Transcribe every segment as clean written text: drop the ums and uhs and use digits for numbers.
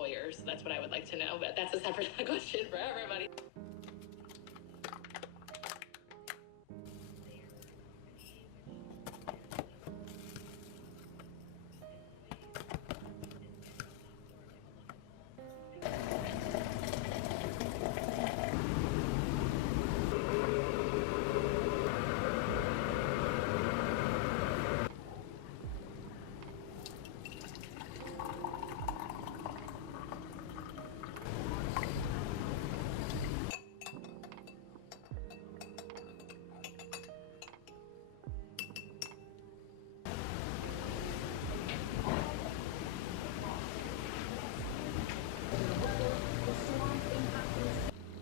employers? That's what I would like to know, but that's a separate question for everybody.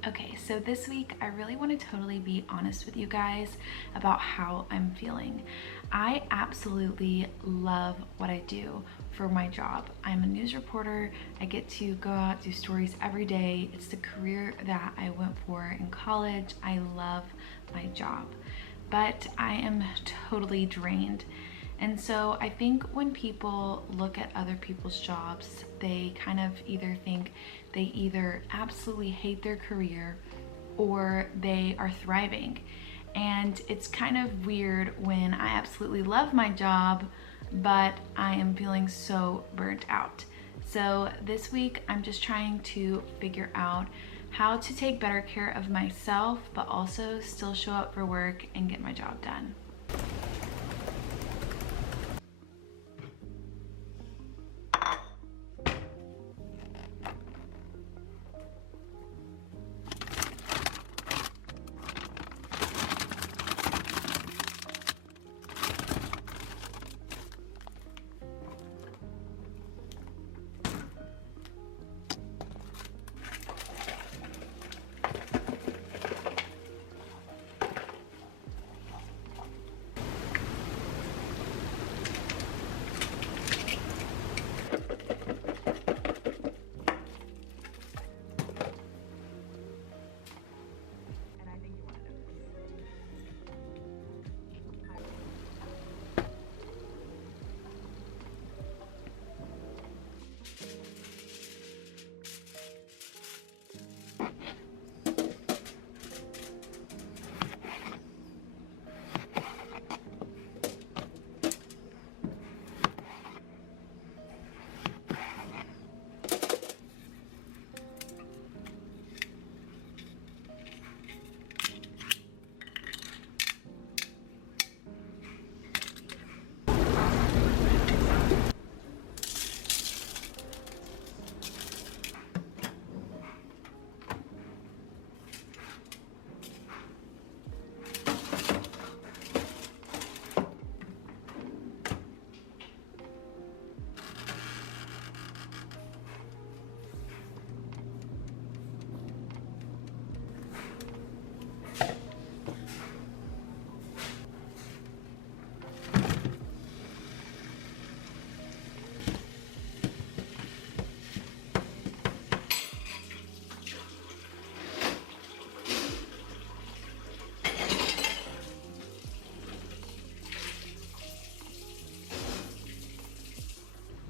Okay, so this week I really want to totally be honest with you guys about how I'm feeling. I absolutely love what I do for my job. I'm a news reporter. I get to go out, do stories every day. It's the career that I went for in college. I love my job, but I am totally drained. And so I think when people look at other people's jobs, they kind of either think they either absolutely hate their career or they are thriving. And it's kind of weird when I absolutely love my job, but I am feeling so burnt out. So this week, I'm just trying to figure out how to take better care of myself, but also still show up for work and get my job done.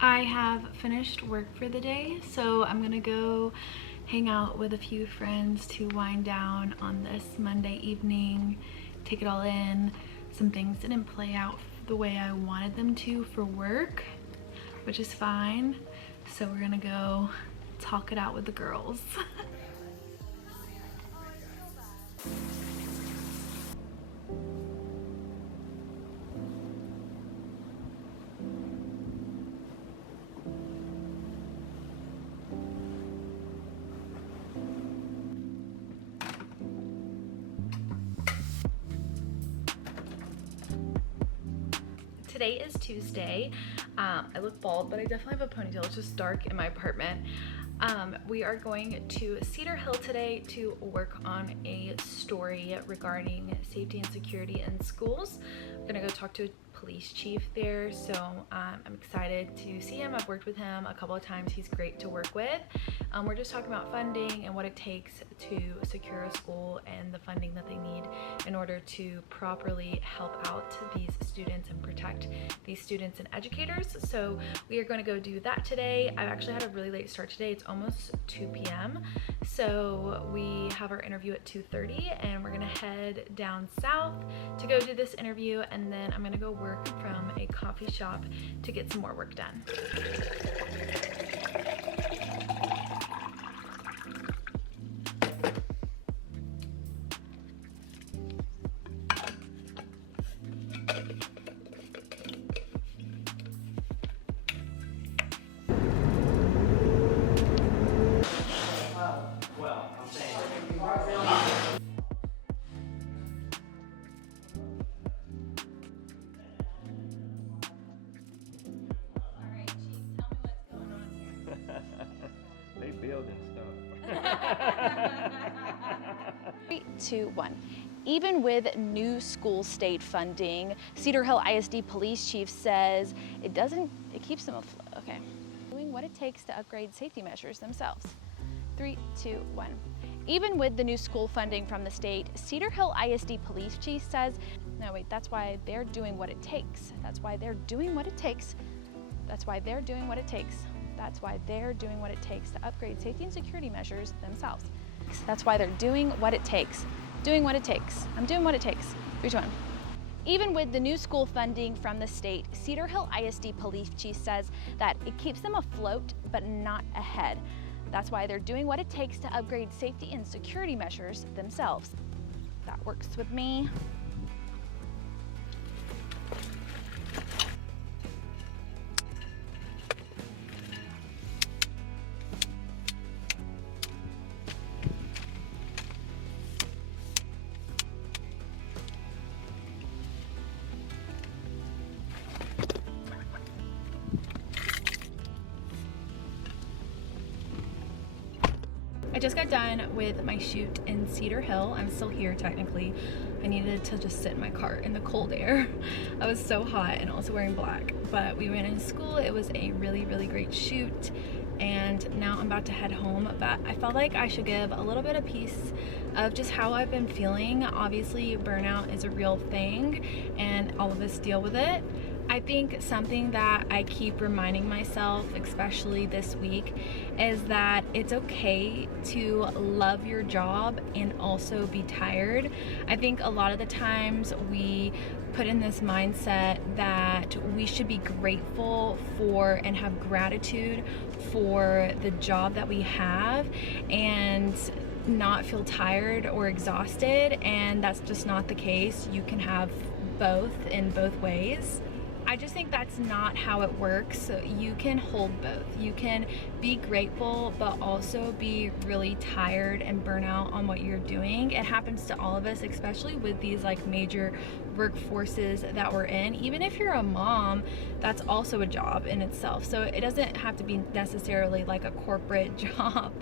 I have finished work for the day, so I'm gonna go hang out with a few friends to wind down on this Monday evening, take it all in. Some things didn't play out the way I wanted them to for work, which is fine. So we're gonna go talk it out with the girls. Today is Tuesday. I look bald, but I definitely have a ponytail. It's just dark in my apartment. We are going to Cedar Hill today to work on a story regarding safety and security in schools. I'm gonna go talk to a police chief there, so I'm excited to see him. I've worked with him a couple of times. He's great to work with. We're just talking about funding and what it takes to secure a school and the funding that they need in order to properly help out these students and protect these students and educators. So we are going to go do that today. I've actually had a really late start today. It's almost 2 p.m. So we have our interview at 2:30 and we're going to head down south to go do this interview, and then I'm going to go work from a coffee shop to get some more work done. They building stuff. 3, 2, 1. Even with new school state funding, Cedar Hill ISD police chief says it keeps them afloat. Okay. Doing what it takes to upgrade safety measures themselves. 3, 2, 1. Even with the new school funding from the state, Cedar Hill ISD police chief says, no wait, that's why they're doing what it takes. That's why they're doing what it takes. That's why they're doing what it takes. That's why they're doing what it takes to upgrade safety and security measures themselves. That's why they're doing what it takes. Doing what it takes. I'm doing what it takes. 3, 2, 1. Even with the new school funding from the state, Cedar Hill ISD police chief says that it keeps them afloat but not ahead. That's why they're doing what it takes to upgrade safety and security measures themselves. That works with me. I just got done with my shoot in Cedar Hill. I'm still here technically. I needed to just sit in my car in the cold air. I was so hot and also wearing black, but we went in school. It was a really, really great shoot. And now I'm about to head home, but I felt like I should give a little bit of piece of just how I've been feeling. Obviously, burnout is a real thing and all of us deal with it. I think something that I keep reminding myself, especially this week, is that it's okay to love your job and also be tired. I think a lot of the times we put in this mindset that we should be grateful for and have gratitude for the job that we have and not feel tired or exhausted, and that's just not the case. You can have both in both ways. I just think that's not how it works. So you can hold both. You can be grateful, but also be really tired and burn out on what you're doing. It happens to all of us, especially with these like major workforces that we're in. Even if you're a mom, that's also a job in itself. So it doesn't have to be necessarily like a corporate job,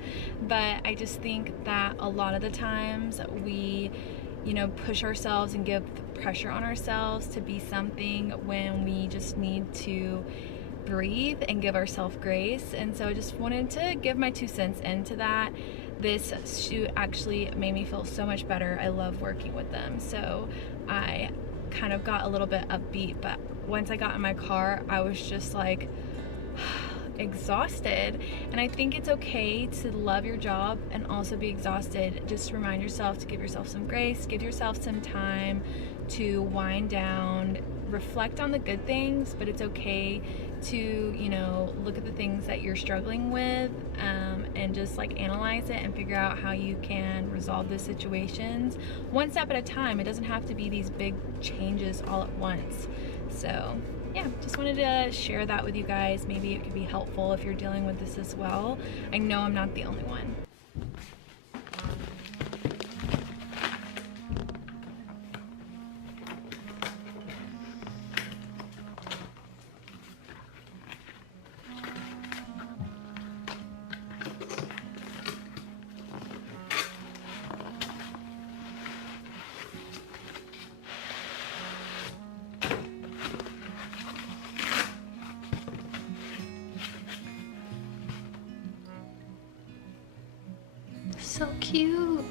but I just think that a lot of the times we push ourselves and give pressure on ourselves to be something when we just need to breathe and give ourselves grace. And so I just wanted to give my 2 cents into that. This shoot actually made me feel so much better. I love working with them. So I kind of got a little bit upbeat, but once I got in my car, I was just like exhausted. And I think it's okay to love your job and also be exhausted. Just remind yourself to give yourself some grace, give yourself some time to wind down, reflect on the good things, but it's okay to look at the things that you're struggling with and just like analyze it and figure out how you can resolve those situations one step at a time. It doesn't have to be these big changes all at once. So yeah, just wanted to share that with you guys. Maybe it could be helpful if you're dealing with this as well. I know I'm not the only one. so cute.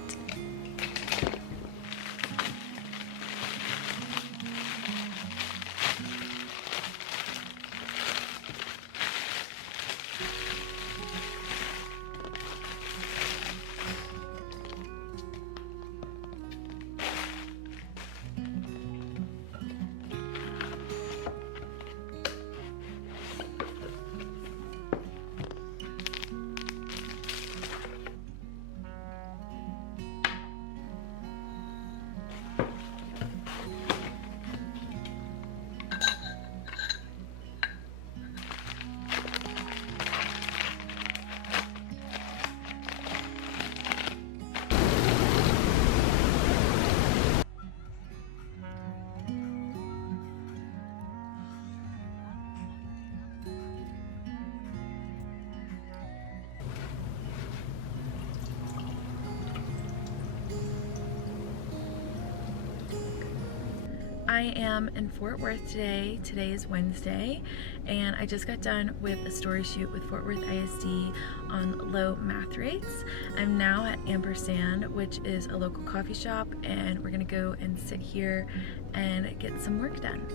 I am in Fort Worth today. Today is Wednesday, and I just got done with a story shoot with Fort Worth ISD on low math rates. I'm now at Ampersand, which is a local coffee shop, and we're gonna go and sit here and get some work done.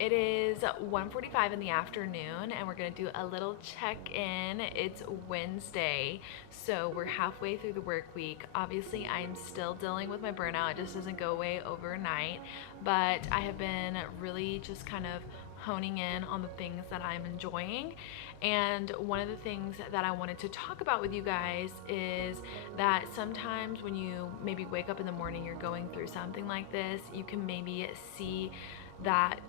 It is 1:45 in the afternoon, and we're gonna do a little check-in. It's Wednesday, so we're halfway through the work week. Obviously, I'm still dealing with my burnout. It just doesn't go away overnight, but I have been really just kind of honing in on the things that I'm enjoying. And one of the things that I wanted to talk about with you guys is that sometimes when you maybe wake up in the morning, you're going through something like this, you can maybe see that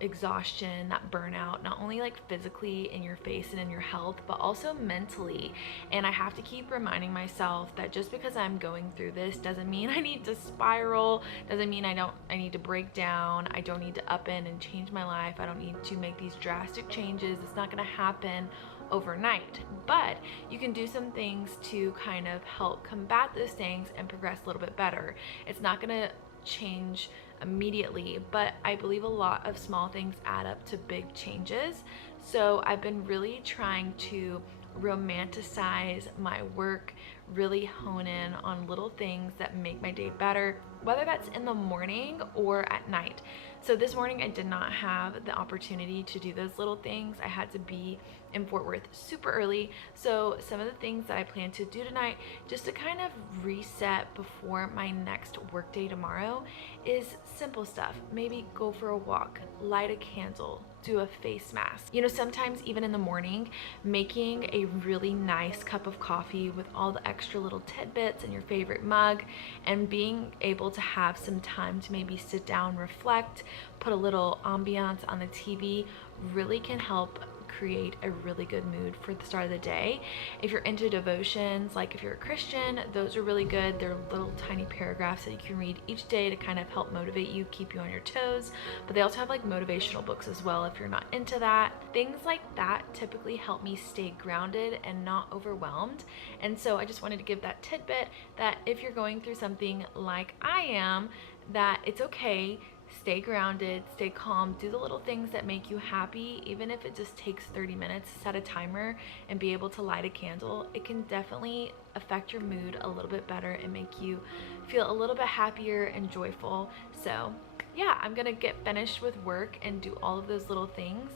exhaustion, that burnout, not only like physically in your face and in your health, but also mentally. And I have to keep reminding myself that just because I'm going through this doesn't mean I need to spiral, doesn't mean I need to break down, I don't need to up in and change my life, I don't need to make these drastic changes. It's not gonna happen overnight, but you can do some things to kind of help combat those things and progress a little bit better. It's not gonna change immediately, but I believe a lot of small things add up to big changes. So I've been really trying to romanticize my work, really hone in on little things that make my day better, whether that's in the morning or at night. So this morning I did not have the opportunity to do those little things. I had to be in Fort Worth super early. So some of the things that I plan to do tonight, just to kind of reset before my next work day tomorrow, is simple stuff. Maybe go for a walk, light a candle, do a face mask. You know, sometimes even in the morning, making a really nice cup of coffee with all the extra little tidbits in your favorite mug, and being able to have some time to maybe sit down, reflect, put a little ambiance on the TV, really can help create a really good mood for the start of the day. If you're into devotions, like if you're a Christian, those are really good. They're little tiny paragraphs that you can read each day to kind of help motivate you, keep you on your toes. But they also have like motivational books as well if you're not into that. Things like that typically help me stay grounded and not overwhelmed. And so I just wanted to give that tidbit that if you're going through something like I am, that it's okay. Stay grounded, stay calm, do the little things that make you happy. Even if it just takes 30 minutes, set a timer and be able to light a candle. It can definitely affect your mood a little bit better and make you feel a little bit happier and joyful. So yeah, I'm gonna get finished with work and do all of those little things.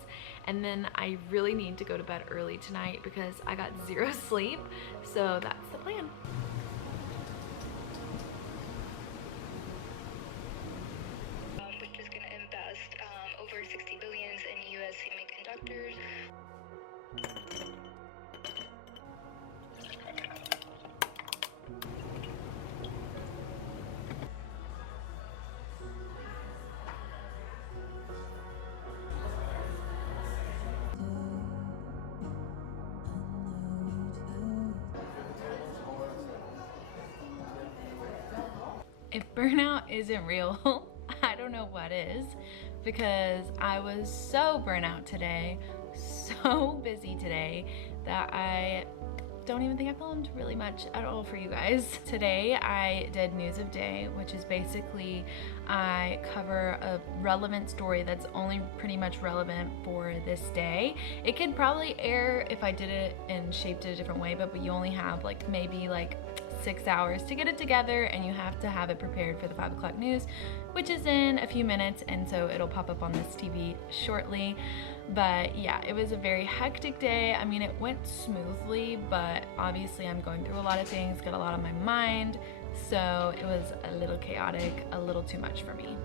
And then I really need to go to bed early tonight because I got zero sleep. So that's the plan. Over 60 billions in US semiconductors. If burnout isn't real, I don't know what is, because I was so burnt out today, so busy today, that I don't even think I filmed really much at all for you guys. Today I did news of day, which is basically I cover a relevant story that's only pretty much relevant for this day. It could probably air if I did it and shaped it a different way, but you only have like maybe like 6 hours to get it together, and you have to have it prepared for the 5 o'clock news, which is in a few minutes, and so it'll pop up on this TV shortly. But yeah, it was a very hectic day. I mean, it went smoothly, but obviously I'm going through a lot of things, got a lot on my mind, so it was a little chaotic, a little too much for me.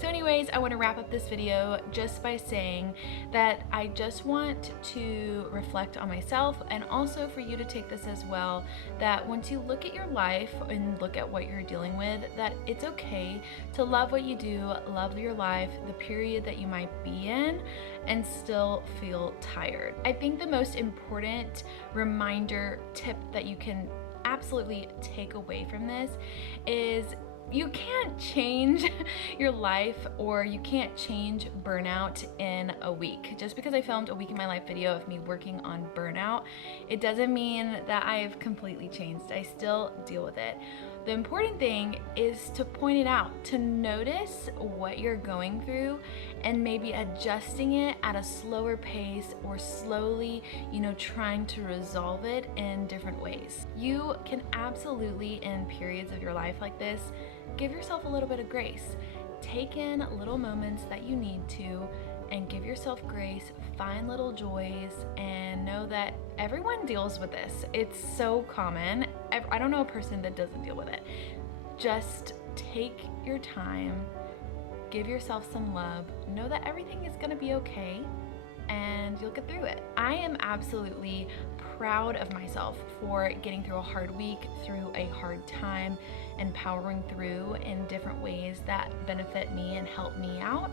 So anyways, I want to wrap up this video just by saying that I just want to reflect on myself, and also for you to take this as well, that once you look at your life and look at what you're dealing with, that it's okay to love what you do, love your life, the period that you might be in, and still feel tired. I think the most important reminder tip that you can absolutely take away from this is you can't change your life, or you can't change burnout in a week. Just because I filmed a week in my life video of me working on burnout, it doesn't mean that I have completely changed. I still deal with it. The important thing is to point it out, to notice what you're going through, and maybe adjusting it at a slower pace, or slowly, trying to resolve it in different ways. You can absolutely, in periods of your life like this, give yourself a little bit of grace. Take in little moments that you need to, and give yourself grace, find little joys, and know that everyone deals with this. It's so common. I don't know a person that doesn't deal with it. Just take your time, give yourself some love, know that everything is gonna be okay, and you'll get through it. I am absolutely proud of myself for getting through a hard week, through a hard time, and powering through in different ways that benefit me and help me out.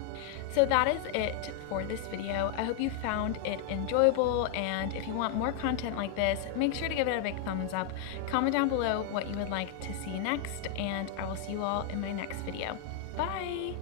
So that is it for this video. I hope you found it enjoyable, and if you want more content like this, make sure to give it a big thumbs up. Comment down below what you would like to see next, and I will see you all in my next video. Bye!